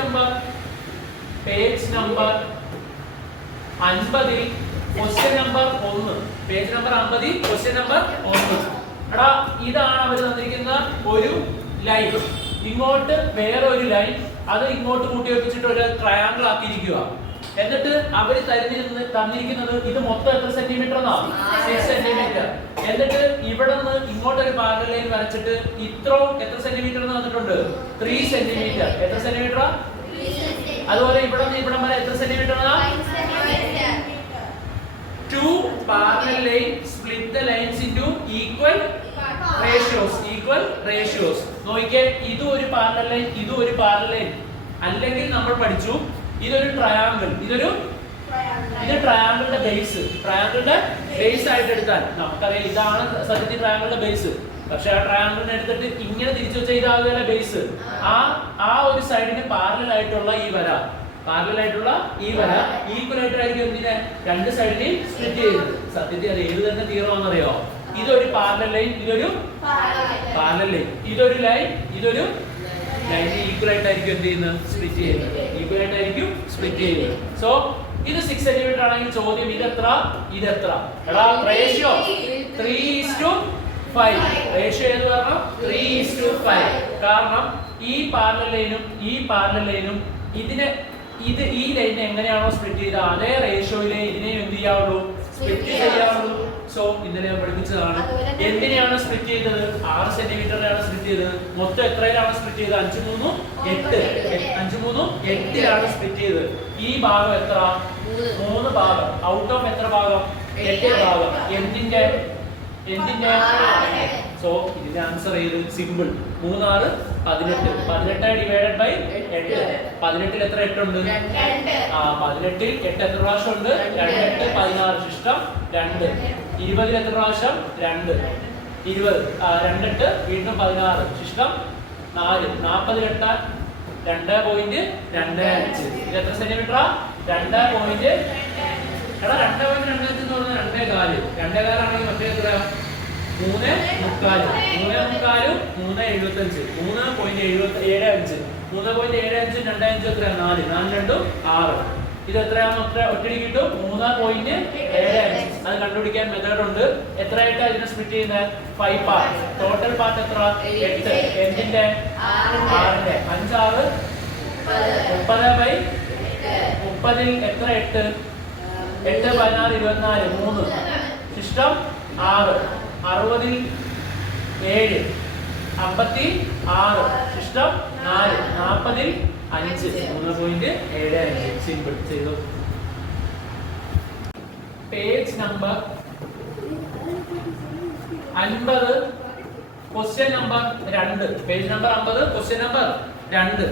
Number 50 question number 1 page number 50 question number 1 എടാ ഇതാണ് അവർ തന്നിരിക്കുന്ന ഒരു ലൈൻ ഇങ്ങോട്ട് വേറെ ഒരു ലൈൻ അത് ഇങ്ങോട്ട് കൂട്ടി വെച്ചിട്ട് ഒരു ട്രയാങ്കിൾ ആക്കിയിരിക്കുക എന്നിട്ട് അവർ തന്നിരിക്കുന്നത് ഇത് മൊത്തം എത്ര സെന്റിമീറ്റർ എന്നാ 6 സെന്റിമീറ്റർ എന്നിട്ട് ഇവിടെ നിന്ന് ഇങ്ങോട്ട് ഒരു പാരലൽ ലൈൻ വരച്ചിട്ട് ഇത്രോ എത്ര സെന്റിമീറ്റർ എന്ന് തന്നിട്ടുണ്ട് 3 സെന്റിമീറ്റർ എത്ര സെന്റിമീറ്റർ അതുപോലെ ഇവിടെ നിന്ന് ഇവിടെ വരെ എത്ര സെന്റിമീറ്റർ എന്നാ 2 parallel lines split the lines into equal ratios നോക്കിക്കേ ഇത് ഒരു പാരലൽ ലൈൻ ഇത് ഒരു പാരലൽ ലൈൻ അല്ലെങ്കിൽ നമ്മൾ പഠിച്ചു ഇതൊരു ട്രയാങ്കിൾ ഇത് ട്രയാങ്കിളിന്റെ ബേസ് ആയിട്ട് എടുത്താൽ നമുക്കറിയാം ഇതാണ് സത്യത്തിൽ ട്രയാങ്കിളിന്റെ ബേസ് പക്ഷെ ആ ട്രയാങ്കിളിനെ എടുത്തിട്ട് ഇങ്ങനെ തിരിച്ചു വെച്ചാൽ ഇതാകുകയല്ല ബേസ് ആ ഒരു സൈഡിന് പാരലൽ ആയിട്ടുള്ള ഈ വര ഈക്വൽ ആയിട്ടായിരിക്കും എന്തിനെ രണ്ട് സൈഡിനെയും സ്പ്ലിറ്റ് ചെയ്യുന്നത് സത്യത്തിൽ അത് ഏത് തന്നെ തീർമാണെന്നറിയോ ഇതൊരു പാരലൽ ലൈൻ ഇതൊരു പാരലൽ ലൈൻ ഇതൊരു ലൈൻ ഈക്വൽ ആയിട്ടായിരിക്കും എന്ത് ചെയ്യുന്നത് സ്പ്ലിറ്റ് ചെയ്യുന്നത് സോ ഇത് 6 സെന്റിമീറ്റർ ആണെങ്കിൽ ചോദ്യം ഇതെത്ര എടാ റേഷ്യോ 3:5 റേഷ്യോ എന്ന് പറഞ്ഞാൽ 3:5 കാരണം ഈ പാരലൽ ലൈനും ഈ ലൈനിനെ എങ്ങനെയാണോ സ്പ്ലിറ്റ് ചെയ്തത് അതേ റേഷ്യോയിലെ ഇതിനെ എന്ത് ചെയ്യാവുള്ളൂ സ്പ്ലിറ്റ് ചെയ്യാവുള്ളൂ സോ ഇന്നലെ ഞാൻ പഠിപ്പിച്ചതാണ് എന്തിനെയാണ് സ്പ്ലിറ്റ് ചെയ്തത് 6 സെന്റിമീറ്ററിലാണ് സ്പ്ലിറ്റ് ചെയ്തത് മൊത്തം എത്രയിലാണ് സ്പ്ലിറ്റ് ചെയ്തത് 5 3 8 സ്പ്ലിറ്റ് ചെയ്തത് ഈ ഭാഗം എത്ര 3 ഭാഗം ഔട്ട് ഓഫ് എത്ര ഭാഗം 8 ഭാഗം എന്തിന്റെ സോ ഇതിന്റെ ആൻസർ ഏത് സിമ്പിൾ 3 6 18 ഡിവൈഡഡ് ബൈ 8 18ൽ എത്ര 8 ഉണ്ട് 18ൽ 8 എത്ര പ്രാവശ്യം ഉണ്ട് 2 8 16 ശിഷ്ടം 2 20ൽ എത്ര പ്രാവശ്യം 2 20 2 8 വീണ്ടും 16 ശിഷ്ടം 4 40ൽ 8 2.25 ഇത് എത്ര സെന്റിമീറ്റർ 2.2 എടാ 2.25 എന്ന് പറഞ്ഞാൽ 2.4 ആണെങ്കിൽ മറ്റേ എത്ര 3.75 എത്ര 4 2 6 ഇത് എത്രയാണെന്ന് ഒറ്റടി കിട്ടും 3.75 അത് കണ്ടുപിടിക്കാൻ മെത്തേഡ് ഉണ്ട് എത്രയായിട്ടാ ഇതിനെ സ്പ്ലിറ്റ് ചെയ്യുന്നത് 5 പാർട്ട് ടോട്ടൽ പാർട്ട് എത്ര 8 എന്തിന്റെ 6ന്റെ 5 6 30/30ൽ എത്ര 8 8 16 24 3 ശിഷ്ടം 6 60ൽ 7 56 ശിഷ്ടം 4 40ൽ 5 3.75 സിമ്പിൾ ചെയ്തു page number 50 question number 2 page number 50 question number 2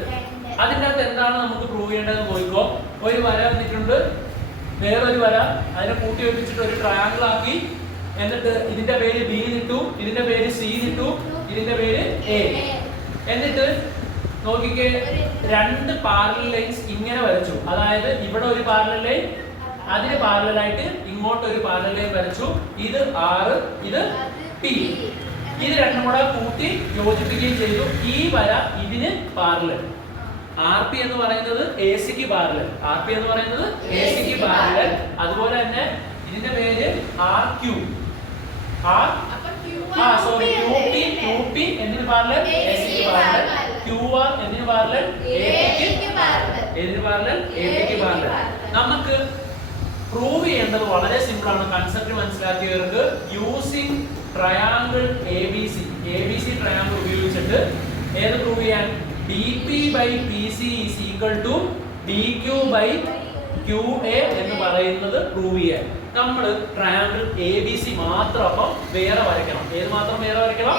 അതിൻ്റെ അകത്ത് എന്താണ് നമുക്ക് പ്രൂവ് ചെയ്യേണ്ടത് നോക്കിക്കോ ഒരു വര വന്നിട്ടുണ്ട് വേറൊരു വര അതിനെ കൂട്ടി വെപ്പിച്ചിട്ട് ഒരു ട്രയാങ്കിൾ ആക്കി എന്നിട്ട് ഇതിന്റെ പേര് ബി ഇട്ടു ഇതിന്റെ പേര് സി ഇട്ടു ഇതിന്റെ പേര് എ എന്നിട്ട് നോക്കിക്കേ രണ്ട് പാരലൽ ലൈൻസ് ഇങ്ങനെ വരച്ചു അതായത് ഇവിടെ ഒരു പാരലൽ ലൈൻ അതിന് പാരലലായിട്ട് ഇങ്ങോട്ട് ഒരു പാരലൽ ലൈൻ വരച്ചു ഇത് R ഇത് P ഇത് രണ്ടും കൂടെ കൂട്ടി യോജിപ്പിക്കുകയും ചെയ്തു ഈ വര ഇതിന് പാരലൽ RP എന്ന് പറയുന്നത് AC ക്ക് പാരലൽ അതുപോലെ തന്നെ ഇതിന്റെ പേര് RQ QP എന്തിന് പാരലൽ AC ക്ക് പാരലൽ QR എന്തിന് പാരലൽ AP ക്ക് പാരലൽ നമുക്ക് പ്രൂവ് ചെയ്യേണ്ടത് വളരെ സിമ്പിൾ ആണ് കൺസെപ്റ്റ് മനസ്സിലാക്കിയവർക്ക് യൂസിങ് ട്രയാങ്കിൾ ABC ട്രയാങ്കിൾ ഉപയോഗിച്ചിട്ട് ഏത് പ്രൂവ് ചെയ്യാൻ BP by PC is equal to BQ by QA എന്ന് പറയുന്നത് പ്രൂവ് ചെയ്യാൻ നമ്മൾ ട്രയാങ്കിൾ ABC മാത്രം അപ്പം വേറെ വരയ്ക്കണം ഏത് മാത്രം വേറെ വരയ്ക്കണം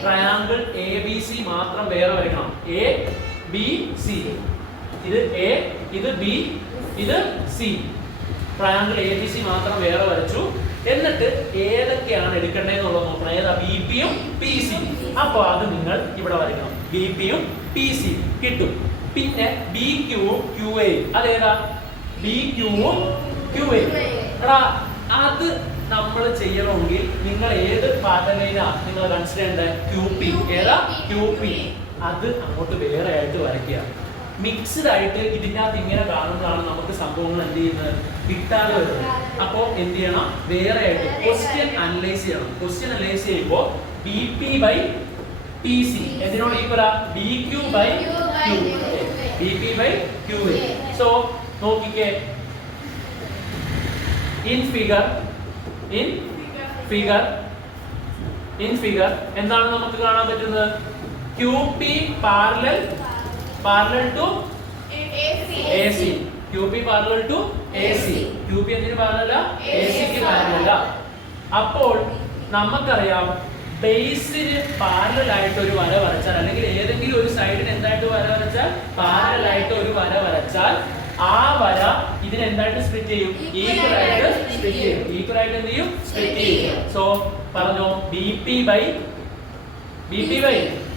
ട്രയാങ്കിൾ ABC മാത്രം വേറെ വരയ്ക്കണം ABC ഇത് A ഇത് B ഇത് C ട്രയാങ്കിൾ ABC മാത്രം വേറെ വരച്ചു എന്നിട്ട് ഏതൊക്കെയാണ് എടുക്കേണ്ടതെന്നുള്ളത് നോക്കണം ഏതാ BPയും PCയും അപ്പോൾ അത് നിങ്ങൾ ഇവിടെ വരയ്ക്കണം BPയും PCയും കിട്ടും പിന്നെ BQവും QAയും അതേതാ BQവും QAയും എടാ അത് നമ്മൾ ചെയ്യണമെങ്കിൽ നിങ്ങൾ ഏത് പാറ്റേണിലാണ് നിങ്ങൾ കൺസിഡർ ചെയ്യേണ്ടത് QP ഏതാ QP അത് അങ്ങോട്ട് വേറെ ആയിട്ട് വരയ്ക്കുക മിക്സ്ഡ് ആയിട്ട് ഇതിനകത്ത് ഇങ്ങനെ കാണുമ്പോഴാണ് നമുക്ക് സംഭവങ്ങൾ എന്ത് ചെയ്യുന്നത് കിട്ടാതെ വരുന്നത്. അപ്പോൾ എന്ത് ചെയ്യണം, വേറെ ആയിട്ട് ക്വസ്റ്റ്യൻ അനലൈസ് ചെയ്യണം. ക്വസ്റ്റ്യൻ അനലൈസ് ചെയ്യുമ്പോൾ BP ബൈ PC എന്തിനോട് ഈക്വൽ ആ BQ by QA, BP by QA. So നോക്കിക്കേ, ഇൻ ഫിഗർ എന്താണ് നമുക്ക് കാണാൻ പറ്റുന്നത്? QP parallel to AC, QP parallel to AC. QP എന്തിനു പാരലല്ല? ACക്ക് പാരലല്ല. അപ്പോൾ നമുക്കറിയാം ബേസിന് പാരലൽ ആയിട്ട് ഒരു വര വരച്ചാൽ, അല്ലെങ്കിൽ ഏതെങ്കിലും ഒരു സൈഡിന് എന്തായിട്ട് വര വരച്ചാൽ, പാരലൽ ആയിട്ട് ഒരു വര വരച്ചാൽ ആ വര ഇതിനെ എന്തായിട്ട് സ്പ്ലിറ്റ് ചെയ്യും? ഈക്വൽ ആയിട്ട് സ്പ്ലിറ്റ് ചെയ്യും. ഈക്വൽ ആയിട്ട് എന്ത് ചെയ്യും? സ്പ്ലിറ്റ് ചെയ്യും. സോ പറഞ്ഞോ, BP by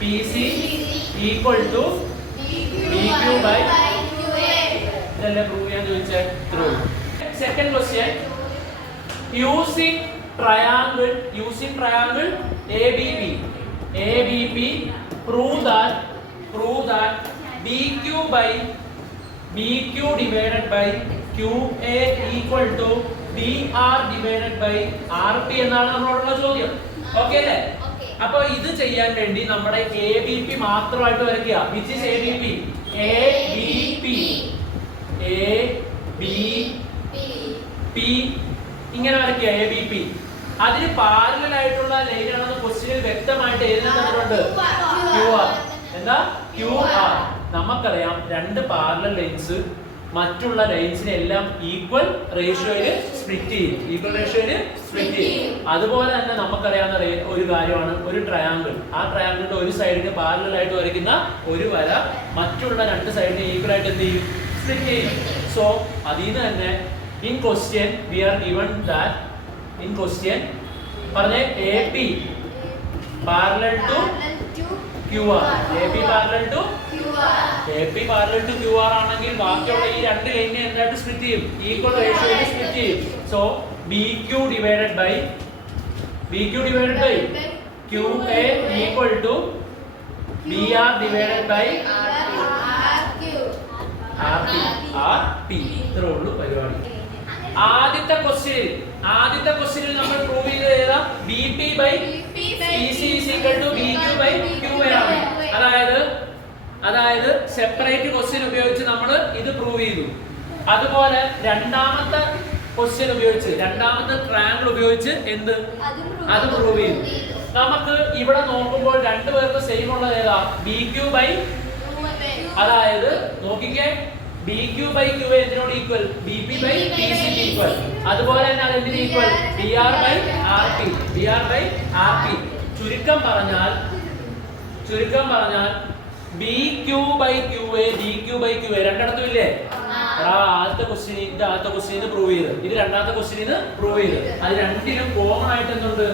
PC equal to BQ by ഇതെല്ലാം പ്രൂവ് ചെയ്യാൻ ചോദിച്ചാൽ through. Second question, using triangle ABP prove that BQ divided by QA equal to BR divided by RP എന്നാണ് നമ്മളോടുള്ള ചോദ്യം. ഓക്കേ അല്ലേ? അപ്പോൾ ഇത് ചെയ്യാൻ വേണ്ടി നമ്മുടെ ABP മാത്രമായിട്ട് വരയ്ക്കുക. which is ABP ഇങ്ങനെ വരയ്ക്കുക. ABP അതിന് പാരലൽ ആയിട്ടുള്ള ലൈൻ ആണെന്ന് ക്വസ്റ്റ്യനിൽ വ്യക്തമായിട്ട് എഴുതുന്നുണ്ട്. QR എന്താ? QR. നമുക്കറിയാം രണ്ട് പാരലൽ ലൈൻസ് മറ്റുള്ള ലൈൻസിനെ എല്ലാം ഈക്വൽ റേഷ്യോയിൽ സ്പ്ലിറ്റ് ചെയ്യും. അതുപോലെ തന്നെ നമുക്കറിയാവുന്ന ഒരു കാര്യമാണ് ഒരു ട്രയാങ്കിൾ. ആ ട്രയാങ്കിളിന്റെ ഒരു സൈഡിന് പാരലൽ ആയിട്ട് വരയ്ക്കുന്ന ഒരു വര മറ്റുള്ള രണ്ട് സൈഡിനെ ഈക്വൽ ആയിട്ട് എന്ത് ചെയ്യും? സ്പ്ലിറ്റ് ചെയ്യും. സോ അതിൽ നിന്ന് തന്നെ in question we are given that പറഞ്ഞേ AP parallel to QR. AP parallel to QR ആണെങ്കിൽ ബാക്കിയുള്ള ഈ രണ്ട് ലൈനിനെ എന്തായിട്ട് സ്പ്ലിറ്റ് ചെയ്യും? ഈക്വൽ റേഷ്യോയിൽ സ്പ്ലിറ്റ് ചെയ്യും. So BQ divided by QA equal to BR divided by RP. ഇത്രേ ഉള്ളൂ പരിപാടി. ആദ്യത്തെ ക്വസ്റ്റ്യനിൽ നമ്മൾ പ്രൂവ് ചെയ്തത് ഏതാ? BP by PC is equal to BQ by QA ആണ്. അതായത് സെപ്പറേറ്റ് ക്വസ്റ്റ്യൻ ഉപയോഗിച്ച് നമ്മൾ ഇത് പ്രൂവ് ചെയ്തു. അതുപോലെ രണ്ടാമത്തെ ക്വസ്റ്റ്യൻ ഉപയോഗിച്ച്, രണ്ടാമത്തെ ട്രയാങ്കിൾ ഉപയോഗിച്ച് അത് പ്രൂവ് ചെയ്തു. നമുക്ക് ഇവിടെ നോക്കുമ്പോൾ രണ്ടുപേർക്ക് സെയിം ഉള്ളത് ഏതാ? BQ ബൈ, അതായത് നോക്കിക്കേ, BQ ബൈ QA എന്തിനോട് equal? BP by PC equal. അതുപോലെ തന്നെ അത് എന്തിന് ഈക്വൽ? BR by RP. ചുരുക്കം പറഞ്ഞാൽ BQ by QA DQ by QA രണ്ടിടത്തും ഇല്ലേ? ആദ്യത്തെ ക്വസ്റ്റ്യൻ പ്രൂവ് ചെയ്ത്, ഇത് രണ്ടാമത്തെ ക്വസ്റ്റ്യൻ പ്രൂവ് ചെയ്ത്. അത് രണ്ടിലും കോമൺ ആയിട്ട് എന്തുണ്ട്?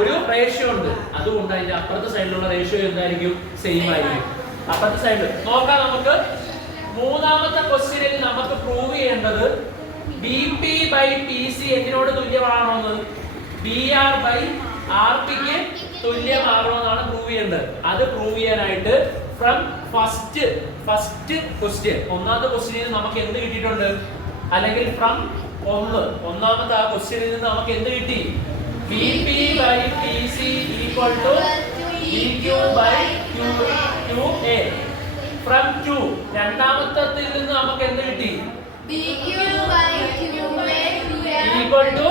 ഒരു റേഷ്യോ ഉണ്ട്. അതുകൊണ്ട് അതിന്റെ അപ്പുറത്തെ സൈഡിലുള്ള റേഷ്യോ എന്തായിരിക്കും? സെയിം ആയിരിക്കും. അപ്പുറത്തെ സൈഡിൽ നോക്കാം. നമുക്ക് മൂന്നാമത്തെ ക്വസ്റ്റ്യനിൽ നമുക്ക് പ്രൂവ് ചെയ്യേണ്ടത് BP ബൈ PC എന്തിനോട് തുല്യമാണോന്ന്? BR ബൈ RPക്ക് തുല്യമാണോ എന്നാണ് പ്രൂവ് ചെയ്യേണ്ടത്. അത് പ്രൂവ് ചെയ്യാനായിട്ട് ഫ്രം ഫസ്റ്റ് ക്വസ്റ്റ്യൻ, ഒന്നാമത്തെ ക്വസ്റ്റ്യനിൽ നമുക്ക് എന്ത് കിട്ടിയിട്ടുണ്ട്? അല്ലെങ്കിൽ ഫ്രം ഒന്നാമത്തെ ആ ക്വസ്റ്റ്യനിൽ നിന്ന് നമുക്ക് എന്ത് കിട്ടി? BP by PC equal to BQ by QA. From 2 രണ്ടാമത്തെ നിന്ന് നമുക്ക് എന്ത് കിട്ടി? BQ by QA equal to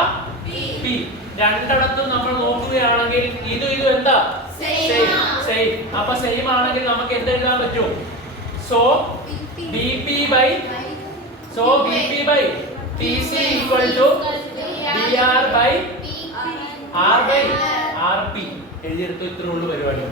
RP. രണ്ടിടത്തും നമ്മൾ നോക്കുകയാണെങ്കിൽ ഇത് എന്താ? സെയിം. അപ്പൊ സെയിം ആണെങ്കിൽ നമുക്ക് എന്ത് എഴുതാൻ പറ്റും? So BP by PC equal to BR by RP. എഴുതിയെടുത്തു. ഇത്രേ ഉള്ളൂ പരിപാടി.